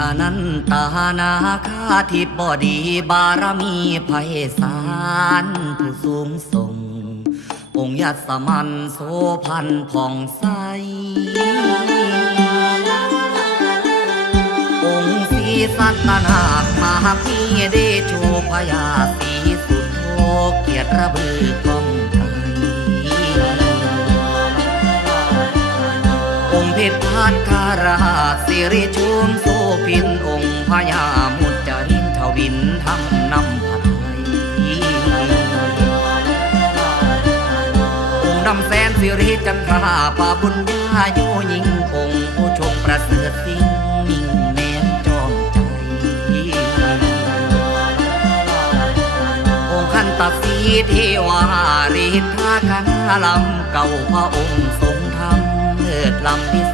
อนันตานาคาทิบอดีบารมีไพศาลผู้สูงส่ง องค์ยัสมันโสพันผ่องใส องค์ศรีสัตนาคมาพีเดโชพยาสีสุดโทเกียรติระบือกอง องค์เพชรพานคาราชสิริชุมโสพินองค์พญามุจจรินทวินทำนำผัดไทยองค์ดำแสนสิริจันทราป่าบุญญาโยยิงองค์ผู้ชงประเสริฐสิ่งมิ่งแนมจอมใจองค์ขันตสีเทวาริทาคันลำเก่าพระองค์ ท